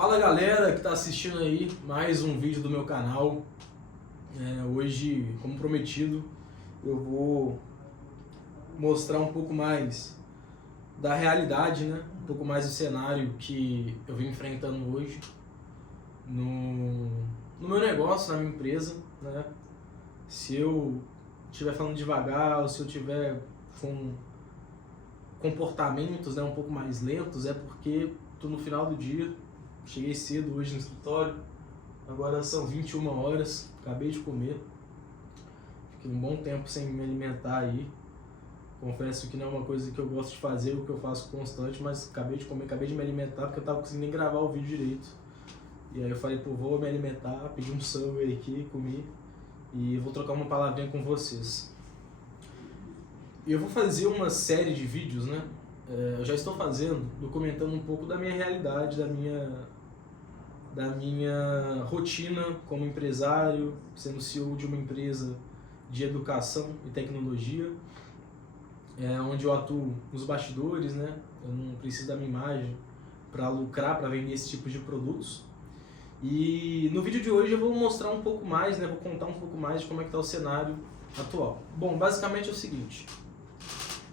Fala galera que está assistindo aí mais um vídeo do meu canal. Hoje, como prometido, eu vou mostrar um pouco mais da realidade, né? Um pouco mais do cenário que eu venho enfrentando hoje no meu negócio, na minha empresa, né? Se eu estiver falando devagar ou se eu estiver com comportamentos, né, um pouco mais lentos, é porque estou no final do dia. Cheguei cedo hoje no escritório, agora são 21 horas, acabei de comer, fiquei um bom tempo sem me alimentar aí. Confesso que não é uma coisa que eu gosto de fazer, o que eu faço constante, mas acabei de comer, acabei de me alimentar porque eu tava conseguindo nem gravar o vídeo direito. E aí eu falei, pô, vou me alimentar, pedi um Subway aqui, comi e vou trocar uma palavrinha com vocês. E eu vou fazer uma série de vídeos, né? Eu já estou fazendo, documentando um pouco da minha realidade, da minha rotina como empresário, sendo CEO de uma empresa de educação e tecnologia, onde eu atuo nos bastidores, né? Eu não preciso da minha imagem para lucrar, para vender esse tipo de produtos. E no vídeo de hoje eu vou mostrar um pouco mais, né? Vou contar um pouco mais de como é que está o cenário atual. Bom, basicamente é o seguinte: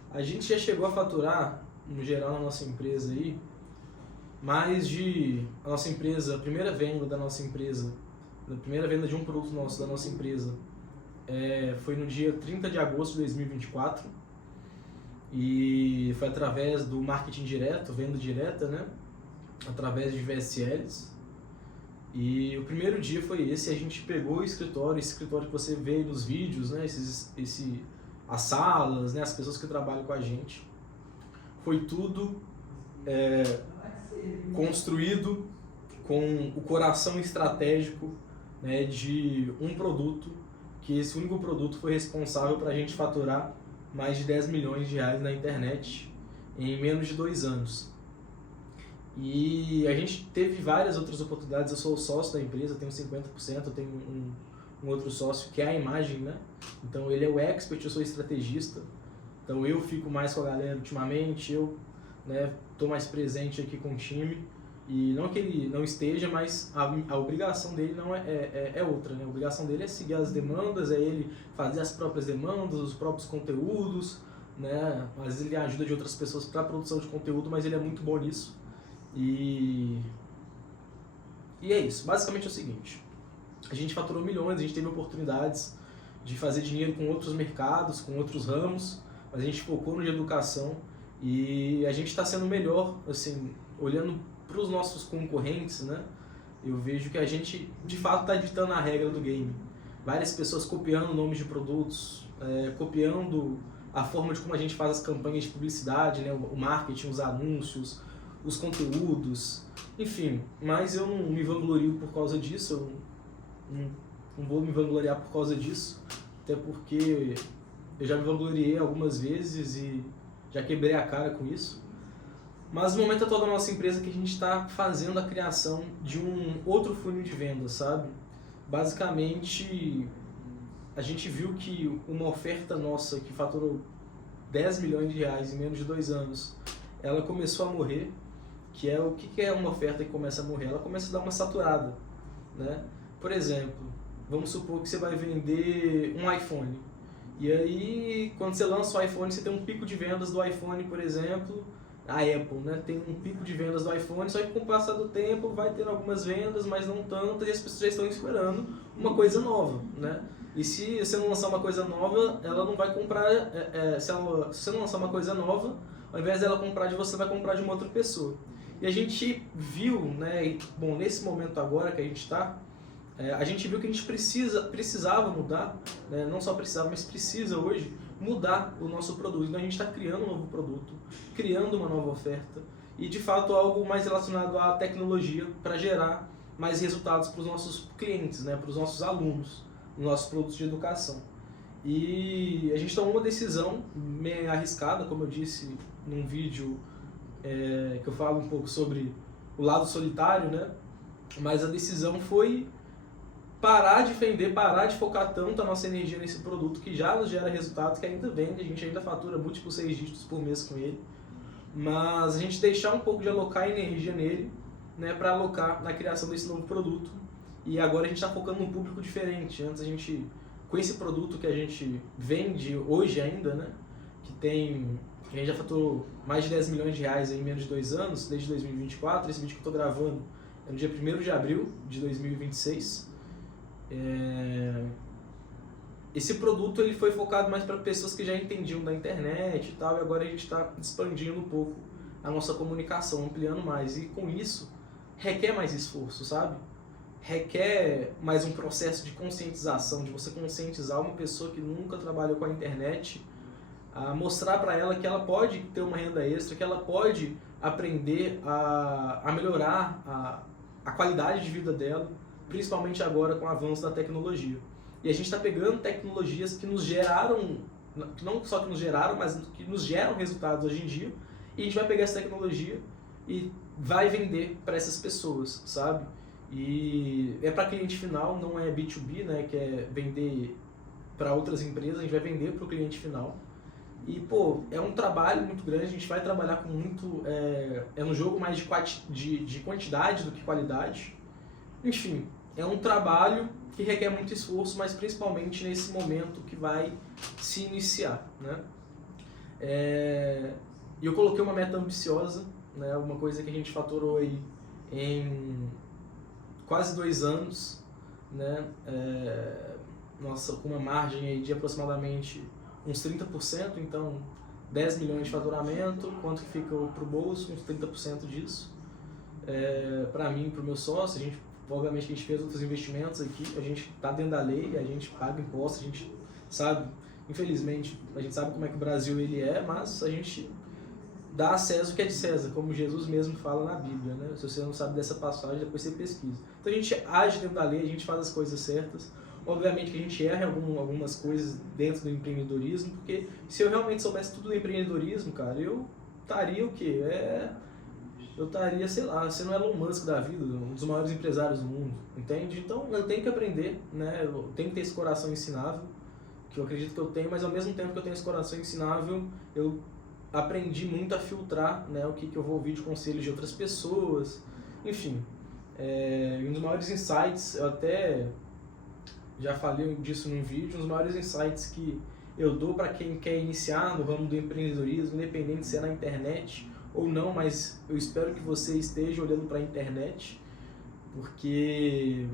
a gente já chegou a faturar, no geral, na nossa empresa aí, a primeira venda da nossa empresa, a primeira venda de um produto nosso da nossa empresa, foi no dia 30 de agosto de 2024 e foi através do marketing direto, venda direta, né? Através de VSLs. E o primeiro dia foi esse, a gente pegou esse escritório que você vê nos vídeos, né? As salas, né? As pessoas que trabalham com a gente. Foi tudo construído com o coração estratégico, né, de um produto, que esse único produto foi responsável para a gente faturar mais de 10 milhões de reais na internet em menos de 2 anos. E a gente teve várias outras oportunidades. Eu sou o sócio da empresa, tenho 50%, eu tenho um outro sócio que é a imagem, né? Então ele é o expert, eu sou estrategista. Então eu fico mais com a galera ultimamente, eu, né, tô mais presente aqui com o time. E não que ele não esteja, mas a obrigação dele não é outra, né? A obrigação dele é seguir as demandas, é ele fazer as próprias demandas, os próprios conteúdos, né? Às vezes ele ajuda de outras pessoas para a produção de conteúdo, mas ele é muito bom nisso. E é isso. Basicamente é o seguinte: a gente faturou milhões, a gente teve oportunidades de fazer dinheiro com outros mercados, com outros ramos, mas a gente focou no de educação e a gente está sendo melhor, assim, olhando para os nossos concorrentes, né? Eu vejo que a gente, de fato, está ditando a regra do game. Várias pessoas copiando nomes de produtos, copiando a forma de como a gente faz as campanhas de publicidade, né? O marketing, os anúncios, os conteúdos, enfim. Mas eu não me vanglorio por causa disso, eu não vou me vangloriar por causa disso, até porque eu já me vangloriei algumas vezes e já quebrei a cara com isso. Mas no momento atual da nossa empresa que a gente está fazendo a criação de um outro funil de venda, sabe? Basicamente, a gente viu que uma oferta nossa que faturou 10 milhões de reais em menos de 2 anos, ela começou a morrer. Que é o que é uma oferta que começa a morrer? Ela começa a dar uma saturada, né? Por exemplo, vamos supor que você vai vender um iPhone. E aí, quando você lança o iPhone, você tem um pico de vendas do iPhone, por exemplo. A Apple, né, tem um pico de vendas do iPhone, só que com o passar do tempo vai ter algumas vendas, mas não tantas, e as pessoas já estão esperando uma coisa nova, né? E se você não lançar uma coisa nova, ela não vai comprar, se você não lançar uma coisa nova, ao invés dela comprar de você, vai comprar de uma outra pessoa. E a gente viu, né, bom, nesse momento agora que a gente está, a gente viu que a gente precisava mudar, né, não só precisava, mas precisa hoje mudar o nosso produto. Então a gente está criando um novo produto, criando uma nova oferta e de fato algo mais relacionado à tecnologia para gerar mais resultados para os nossos clientes, né, para os nossos alunos, nos nossos produtos de educação. E a gente tomou uma decisão meio arriscada, como eu disse num vídeo que eu falo um pouco sobre o lado solitário, né? Mas a decisão foi parar de vender, parar de focar tanto a nossa energia nesse produto que já nos gera resultados, que ainda vende, a gente ainda fatura múltiplos 6 dígitos por mês com ele, mas a gente deixar um pouco de alocar energia nele né, para alocar na criação desse novo produto. E agora a gente está focando num público diferente. Antes a gente, com esse produto que a gente vende hoje ainda, né, que a gente já faturou mais de 10 milhões de reais em menos de 2 anos, desde 2024. Esse vídeo que eu estou gravando é no dia 1º de abril de 2026. Esse produto ele foi focado mais para pessoas que já entendiam da internet e tal, e agora a gente está expandindo um pouco a nossa comunicação, ampliando mais. E com isso, requer mais esforço, sabe? Requer mais um processo de conscientização, de você conscientizar uma pessoa que nunca trabalhou com a internet, a mostrar para ela que ela pode ter uma renda extra, que ela pode aprender a melhorar a qualidade de vida dela, principalmente agora com o avanço da tecnologia. E a gente está pegando tecnologias que nos geraram, não só que nos geraram, mas que nos geram resultados hoje em dia, e a gente vai pegar essa tecnologia e vai vender para essas pessoas, sabe? E é para cliente final, não é B2B, né, que é vender para outras empresas, a gente vai vender para o cliente final. E, pô, é um trabalho muito grande, a gente vai trabalhar com muito... É um jogo mais de quantidade do que qualidade. Enfim, é um trabalho que requer muito esforço, mas principalmente nesse momento que vai se iniciar, né? E eu coloquei uma meta ambiciosa, né? Uma coisa que a gente faturou aí em quase 2 anos, né? Nossa, com uma margem aí de aproximadamente uns 30%, então 10 milhões de faturamento, quanto que fica pro bolso? Uns 30% disso. Para mim, pro meu sócio, obviamente a gente fez outros investimentos aqui, a gente tá dentro da lei, a gente paga impostos, a gente sabe, infelizmente, a gente sabe como é que o Brasil ele é, mas a gente dá a César o que é de César, como Jesus mesmo fala na Bíblia, né? Se você não sabe dessa passagem, depois você pesquisa. Então a gente age dentro da lei, a gente faz as coisas certas. Obviamente que a gente erra algumas coisas dentro do empreendedorismo, porque se eu realmente soubesse tudo do empreendedorismo, cara, eu estaria o quê? Eu estaria, sei lá, sendo Elon Musk da vida, um dos maiores empresários do mundo, entende? Então eu tenho que aprender, né? Eu tenho que ter esse coração ensinável, que eu acredito que eu tenho, mas ao mesmo tempo que eu tenho esse coração ensinável, eu aprendi muito a filtrar, né, o que eu vou ouvir de conselhos de outras pessoas, enfim. Um dos maiores insights, eu até já falei disso num vídeo, um dos maiores insights que eu dou para quem quer iniciar no ramo do empreendedorismo, independente se é na internet ou não, mas eu espero que você esteja olhando para a internet, porque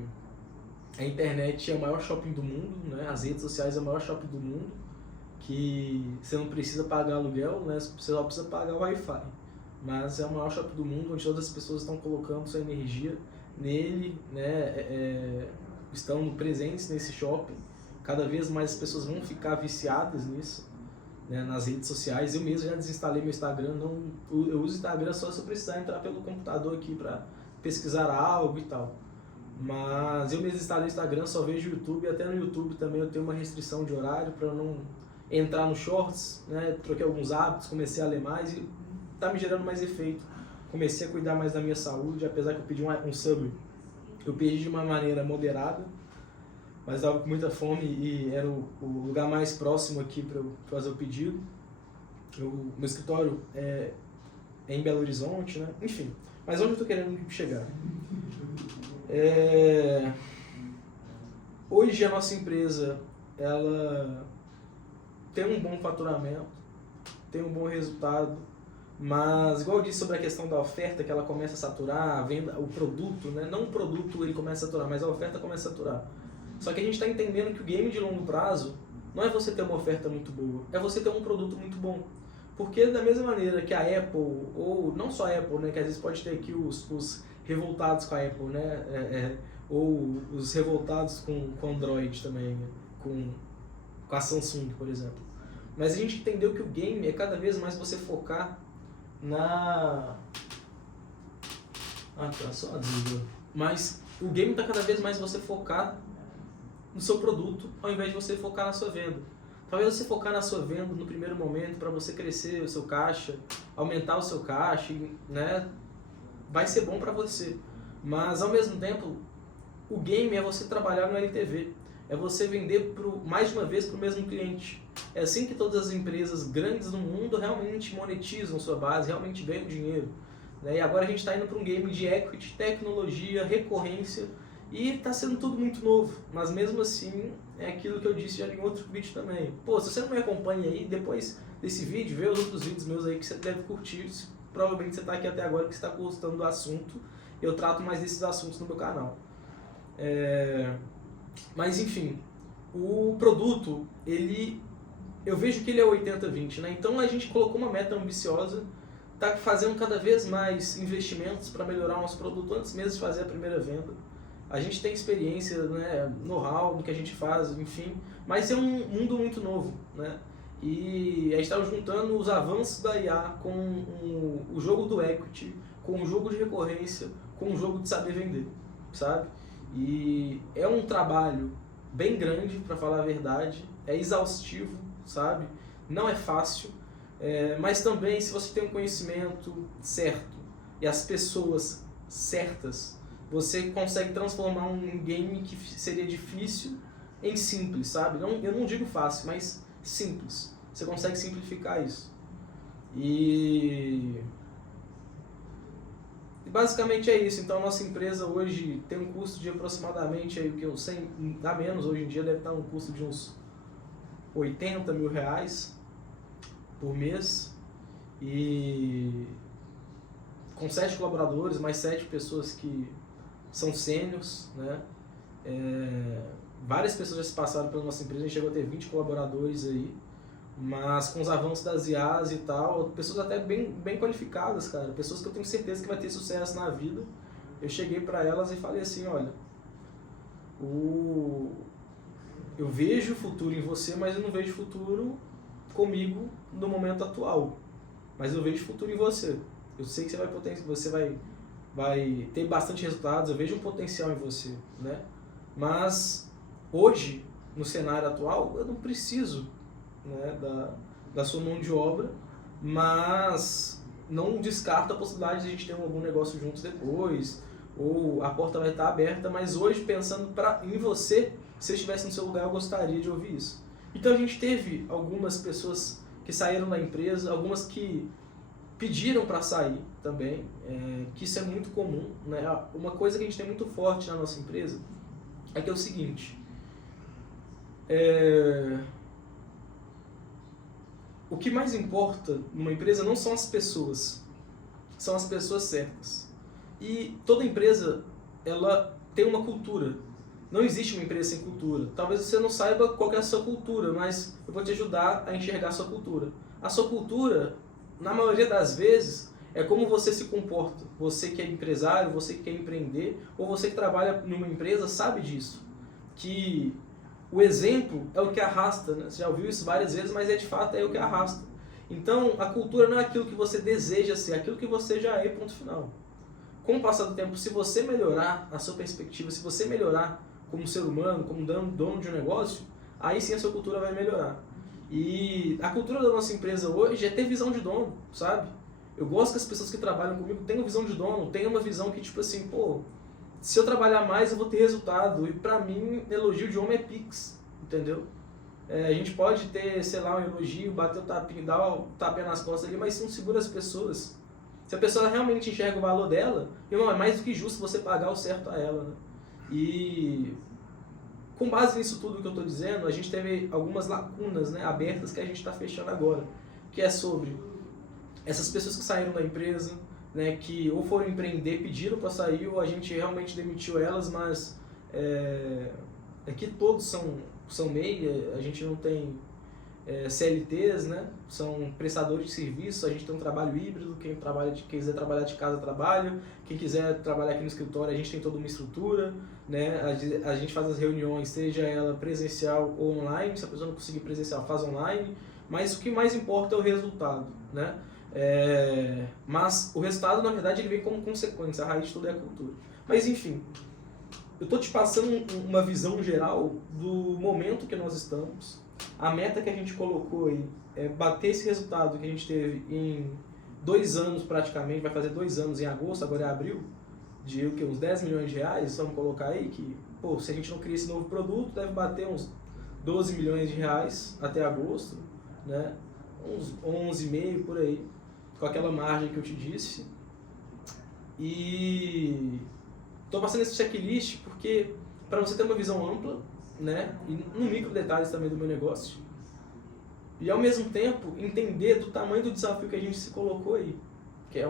a internet é o maior shopping do mundo, né? As redes sociais é o maior shopping do mundo, que você não precisa pagar aluguel, né? Você só precisa pagar o Wi-Fi, mas é o maior shopping do mundo, onde todas as pessoas estão colocando sua energia nele, né? Estão presentes nesse shopping, cada vez mais as pessoas vão ficar viciadas nisso, né, nas redes sociais. Eu mesmo já desinstalei meu Instagram, eu uso o Instagram só se eu precisar entrar pelo computador aqui para pesquisar algo e tal. Mas eu mesmo instalei o Instagram, só vejo o YouTube, até no YouTube também eu tenho uma restrição de horário para não entrar no Shorts, né? Troquei alguns hábitos, comecei a ler mais e tá me gerando mais efeito. Comecei a cuidar mais da minha saúde, apesar que eu pedi um sub, eu pedi de uma maneira moderada, mas estava com muita fome e era o lugar mais próximo aqui para eu fazer o pedido. Meu escritório é em Belo Horizonte, né? Enfim, mas onde eu estou querendo chegar? Hoje a nossa empresa, ela tem um bom faturamento, tem um bom resultado, mas igual eu disse sobre a questão da oferta, que ela começa a saturar, a venda, o produto, né? Não o produto ele começa a saturar, mas a oferta começa a saturar. Só que a gente está entendendo que o game de longo prazo não é você ter uma oferta muito boa, é você ter um produto muito bom. Porque da mesma maneira que a Apple, ou não só a Apple, né, que às vezes pode ter aqui os revoltados com a Apple, né, ou os revoltados com Android também, né, com a Samsung, por exemplo. Mas a gente entendeu que o game é cada vez mais você focar na... Ah, tá, só a dúvida. Mas o game está cada vez mais você focar no seu produto, ao invés de você focar na sua venda. Talvez você focar na sua venda no primeiro momento para você crescer o seu caixa, aumentar o seu caixa, né? Vai ser bom para você. Mas ao mesmo tempo, o game é você trabalhar no LTV, é você vender mais de uma vez para o mesmo cliente. É assim que todas as empresas grandes do mundo realmente monetizam sua base, realmente ganham dinheiro. né? E agora a gente está indo para um game de equity, tecnologia, recorrência, e está sendo tudo muito novo, mas mesmo assim é aquilo que eu disse já em outro vídeo também. Pô, se você não me acompanha aí, depois desse vídeo, vê os outros vídeos meus aí que você deve curtir. Provavelmente você está aqui até agora porque você está gostando do assunto. Eu trato mais desses assuntos no meu canal. Mas enfim, o produto, eu vejo que ele é 80-20, né? Então a gente colocou uma meta ambiciosa, está fazendo cada vez mais investimentos para melhorar o nosso produto antes mesmo de fazer a primeira venda. A gente tem experiência, né, know-how no que a gente faz, enfim, mas é um mundo muito novo, né? E a gente está juntando os avanços da IA com o jogo do equity, com o jogo de recorrência, com o jogo de saber vender, sabe? E é um trabalho bem grande, para falar a verdade, é exaustivo, sabe? Não é fácil, mas também se você tem um conhecimento certo e as pessoas certas, você consegue transformar um game que seria difícil em simples, sabe? Eu não digo fácil, mas simples. Você consegue simplificar isso. E basicamente é isso. Então a nossa empresa hoje tem um custo de aproximadamente, aí, que eu sei, dá menos, hoje em dia deve estar um custo de uns 80 mil reais por mês. E com 7 colaboradores, mais 7 pessoas que são sêniors, né? Várias pessoas já se passaram pela nossa empresa, a gente chegou a ter 20 colaboradores aí, mas com os avanços das IAs e tal, pessoas até bem qualificadas, cara, pessoas que eu tenho certeza que vai ter sucesso na vida. Eu cheguei para elas e falei assim, olha, eu vejo futuro em você, mas eu não vejo futuro comigo no momento atual, mas eu vejo futuro em você. Eu sei que você vai ter bastante resultados, eu vejo um potencial em você, né? Mas hoje, no cenário atual, eu não preciso, né, da sua mão de obra, mas não descarto a possibilidade de a gente ter algum negócio juntos depois, ou a porta vai estar aberta, mas hoje, pensando em você, se eu estivesse no seu lugar, eu gostaria de ouvir isso. Então a gente teve algumas pessoas que saíram da empresa, algumas que pediram para sair também, que isso é muito comum, né? Uma coisa que a gente tem muito forte na nossa empresa é que é o seguinte, o que mais importa numa empresa não são as pessoas, são as pessoas certas. E toda empresa, ela tem uma cultura. Não existe uma empresa sem cultura. Talvez você não saiba qual é a sua cultura, mas eu vou te ajudar a enxergar a sua cultura. A sua cultura, na maioria das vezes, é como você se comporta. Você que é empresário, você que quer empreender, ou você que trabalha numa empresa, sabe disso. Que o exemplo é o que arrasta, né? Você já ouviu isso várias vezes, mas de fato é o que arrasta. Então, a cultura não é aquilo que você deseja ser, é aquilo que você já é, ponto final. Com o passar do tempo, se você melhorar a sua perspectiva, se você melhorar como ser humano, como dono de um negócio, aí sim a sua cultura vai melhorar. E a cultura da nossa empresa hoje é ter visão de dono, sabe? Eu gosto que as pessoas que trabalham comigo tenham visão de dono, tenham uma visão que, tipo assim, pô, se eu trabalhar mais eu vou ter resultado. E pra mim, elogio de homem é pix, entendeu? A gente pode ter, sei lá, um elogio, bater o tapinha, dar o tapinha nas costas ali, mas isso não segura as pessoas. Se a pessoa realmente enxerga o valor dela, irmão, é mais do que justo você pagar o certo a ela, né? E com base nisso tudo que eu estou dizendo, a gente teve algumas lacunas, né, abertas que a gente está fechando agora, que é sobre essas pessoas que saíram da empresa, né, que ou foram empreender, pediram para sair, ou a gente realmente demitiu elas, mas aqui todos são MEI, a gente não tem CLTs, né, são prestadores de serviço, a gente tem um trabalho híbrido, quem quiser trabalhar de casa trabalha, quem quiser trabalhar aqui no escritório, a gente tem toda uma estrutura, né, a gente faz as reuniões, seja ela presencial ou online, se a pessoa não conseguir presencial, faz online, mas o que mais importa é o resultado, né? Mas o resultado, na verdade, ele vem como consequência, a raiz de tudo é a cultura. Mas enfim, eu estou te passando uma visão geral do momento que nós estamos. A meta que a gente colocou aí é bater esse resultado que a gente teve em 2 anos praticamente, vai fazer 2 anos em agosto, agora é abril, de uns 10 milhões de reais, vamos colocar aí que, pô, se a gente não cria esse novo produto, deve bater uns 12 milhões de reais até agosto, né? Uns 11,5 por aí, com aquela margem que eu te disse. E estou passando esse checklist porque para você ter uma visão ampla, né, e no micro detalhes também do meu negócio, e ao mesmo tempo entender do tamanho do desafio que a gente se colocou aí, que é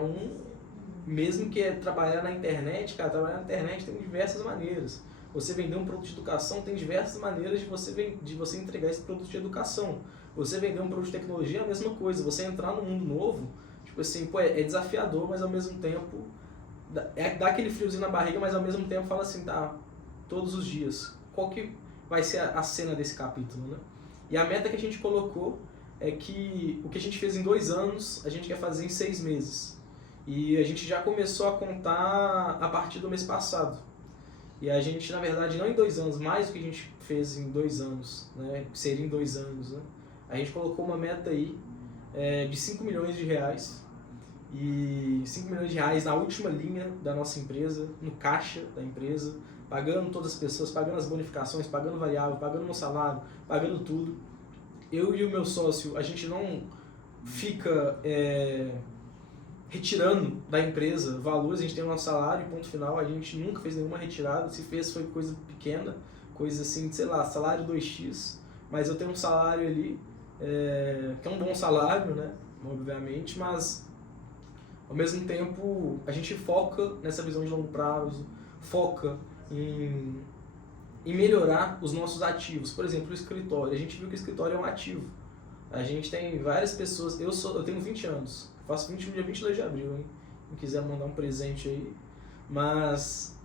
mesmo que é trabalhar na internet, cara, trabalhar na internet tem diversas maneiras. Você vender um produto de educação tem diversas maneiras de você entregar esse produto de educação. Você vender um produto de tecnologia é a mesma coisa. Você entrar num mundo novo, tipo assim, pô, é desafiador, mas ao mesmo tempo dá aquele friozinho na barriga, mas ao mesmo tempo fala assim, tá, todos os dias, qual que vai ser a cena desse capítulo, né? E a meta que a gente colocou é que o que a gente fez em 2 anos, a gente quer fazer em 6 meses. E a gente já começou a contar a partir do mês passado. E a gente, na verdade, não em 2 anos, mais do que a gente fez em 2 anos, né? Que seria em 2 anos, né? A gente colocou uma meta aí de 5 milhões de reais. E 5 milhões de reais na última linha da nossa empresa, no caixa da empresa, pagando todas as pessoas, pagando as bonificações, pagando variável, pagando meu salário, pagando tudo. Eu e o meu sócio, a gente não fica retirando da empresa valores, a gente tem o nosso salário, ponto final, a gente nunca fez nenhuma retirada, se fez foi coisa pequena, coisa assim, sei lá, salário 2x, mas eu tenho um salário ali, que é um bom salário, né, obviamente, mas ao mesmo tempo a gente foca nessa visão de longo prazo, foca em melhorar os nossos ativos. Por exemplo, o escritório, a gente viu que o escritório é um ativo. A gente tem várias pessoas, eu tenho 20 anos, faço 20 no dia 22 de abril, hein? Quem quiser mandar um presente aí. Mas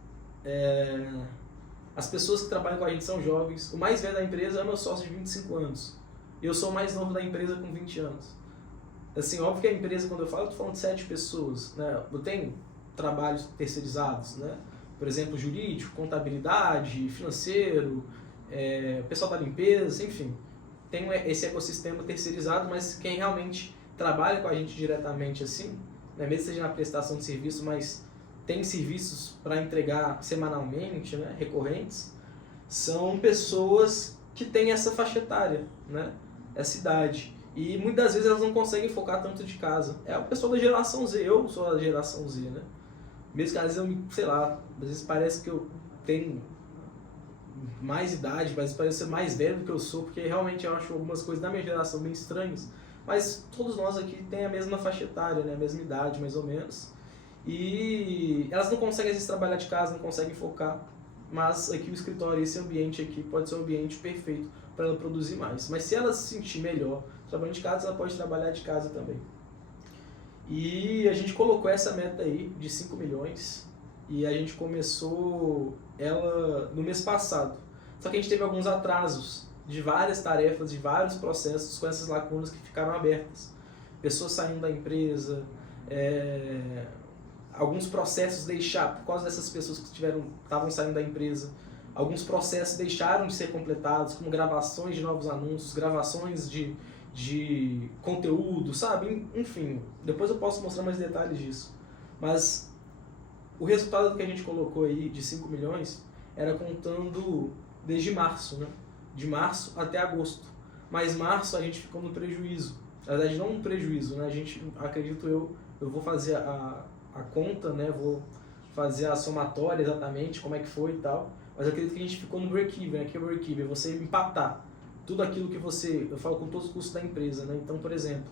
as pessoas que trabalham com a gente são jovens. O mais velho da empresa é meu sócio de 25 anos. Eu sou o mais novo da empresa com 20 anos. Assim, óbvio que a empresa, quando eu falo, eu tô falando de 7 pessoas, né? Eu tenho trabalhos terceirizados, né? Por exemplo, jurídico, contabilidade, financeiro, pessoal da limpeza, enfim. Tem esse ecossistema terceirizado, mas quem realmente trabalha com a gente diretamente assim, né, mesmo seja na prestação de serviço, mas tem serviços para entregar semanalmente, né, recorrentes, são pessoas que têm essa faixa etária, né, essa idade. E muitas vezes elas não conseguem focar tanto de casa. É o pessoal da geração Z, eu sou da geração Z, né? Mesmo que às vezes eu, sei lá, às vezes parece que eu tenho mais idade, mas parece ser mais velho do que eu sou, porque realmente eu acho algumas coisas da minha geração bem estranhas. Mas todos nós aqui tem a mesma faixa etária, né? A mesma idade, mais ou menos. E elas não conseguem, às vezes, trabalhar de casa, não conseguem focar. Mas aqui o escritório, esse ambiente aqui, pode ser um ambiente perfeito para ela produzir mais. Mas se ela se sentir melhor trabalhando de casa, ela pode trabalhar de casa também. E a gente colocou essa meta aí de 5 milhões e a gente começou ela no mês passado. Só que a gente teve alguns atrasos de várias tarefas, de vários processos com essas lacunas que ficaram abertas. Pessoas saindo da empresa, alguns processos por causa dessas pessoas que estavam saindo da empresa, alguns processos deixaram de ser completados, como gravações de novos anúncios, gravações de conteúdo, sabe? Enfim, depois eu posso mostrar mais detalhes disso. Mas o resultado que a gente colocou aí de 5 milhões era contando desde março, né? De março até agosto. Mas março a gente ficou no prejuízo. Na verdade, não no prejuízo, né? A gente, acredito eu vou fazer a conta, né? Vou fazer a somatória exatamente, como é que foi e tal. Mas eu acredito que a gente ficou no break-even, aqui é o break-even, você empatar tudo aquilo que eu falo com todos os custos da empresa, né? Então, por exemplo,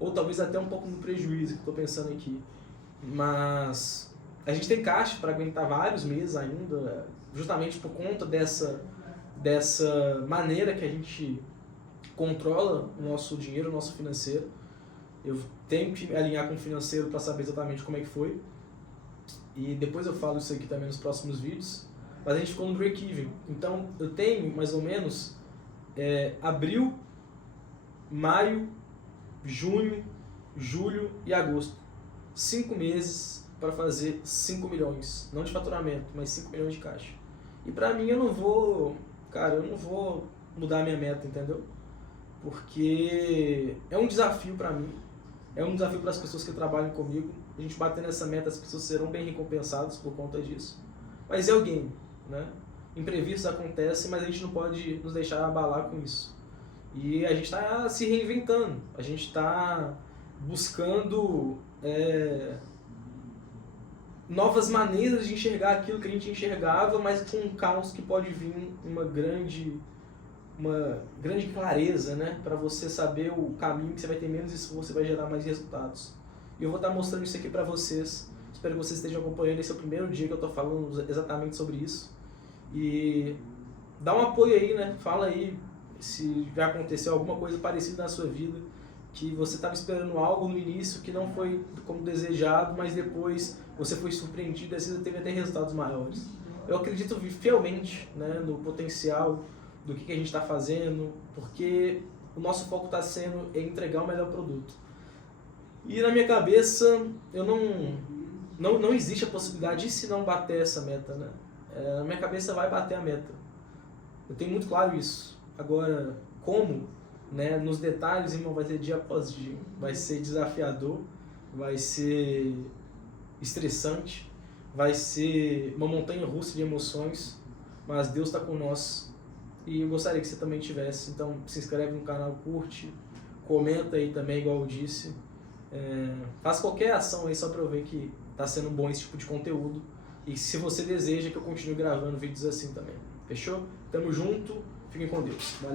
ou talvez até um pouco no prejuízo que estou pensando aqui, mas a gente tem caixa para aguentar vários meses ainda, justamente por conta dessa maneira que a gente controla o nosso dinheiro, o nosso financeiro. Eu tenho que me alinhar com o financeiro para saber exatamente como é que foi, e depois eu falo isso aqui também nos próximos vídeos, mas a gente ficou no break-even. Então, eu tenho mais ou menos abril, maio, junho, julho e agosto. 5 meses para fazer 5 milhões. Não de faturamento, mas 5 milhões de caixa. E pra mim eu não vou mudar a minha meta, entendeu? Porque é um desafio pra mim. É um desafio para as pessoas que trabalham comigo. A gente bater nessa meta, as pessoas serão bem recompensadas por conta disso. Mas é o game, né? Imprevistos acontecem, mas a gente não pode nos deixar abalar com isso. E a gente está se reinventando, a gente está buscando novas maneiras de enxergar aquilo que a gente enxergava, mas com um caos que pode vir uma grande clareza, né? Para você saber o caminho que você vai ter menos esforço, você vai gerar mais resultados. E eu vou estar mostrando isso aqui para vocês. Espero que vocês estejam acompanhando. Esse é o primeiro dia que eu estou falando exatamente sobre isso. E dá um apoio aí, né? Fala aí se já aconteceu alguma coisa parecida na sua vida, que você estava esperando algo no início que não foi como desejado, mas depois você foi surpreendido e às vezes teve até resultados maiores. Eu acredito fielmente, né, no potencial do que a gente está fazendo, porque o nosso foco está sendo em entregar o melhor produto. E na minha cabeça, não existe a possibilidade de se não bater essa meta, né? Na minha cabeça vai bater a meta. Eu tenho muito claro isso. Agora, como? Né? Nos detalhes, irmão, vai ser dia após dia. Vai ser desafiador, vai ser estressante, vai ser uma montanha russa de emoções, mas Deus está com nós. E eu gostaria que você também tivesse. Então, se inscreve no canal, curte, comenta aí também, igual eu disse. Faz qualquer ação aí só para eu ver que está sendo bom esse tipo de conteúdo. E se você deseja que eu continue gravando vídeos assim também. Fechou? Tamo junto. Fiquem com Deus. Valeu.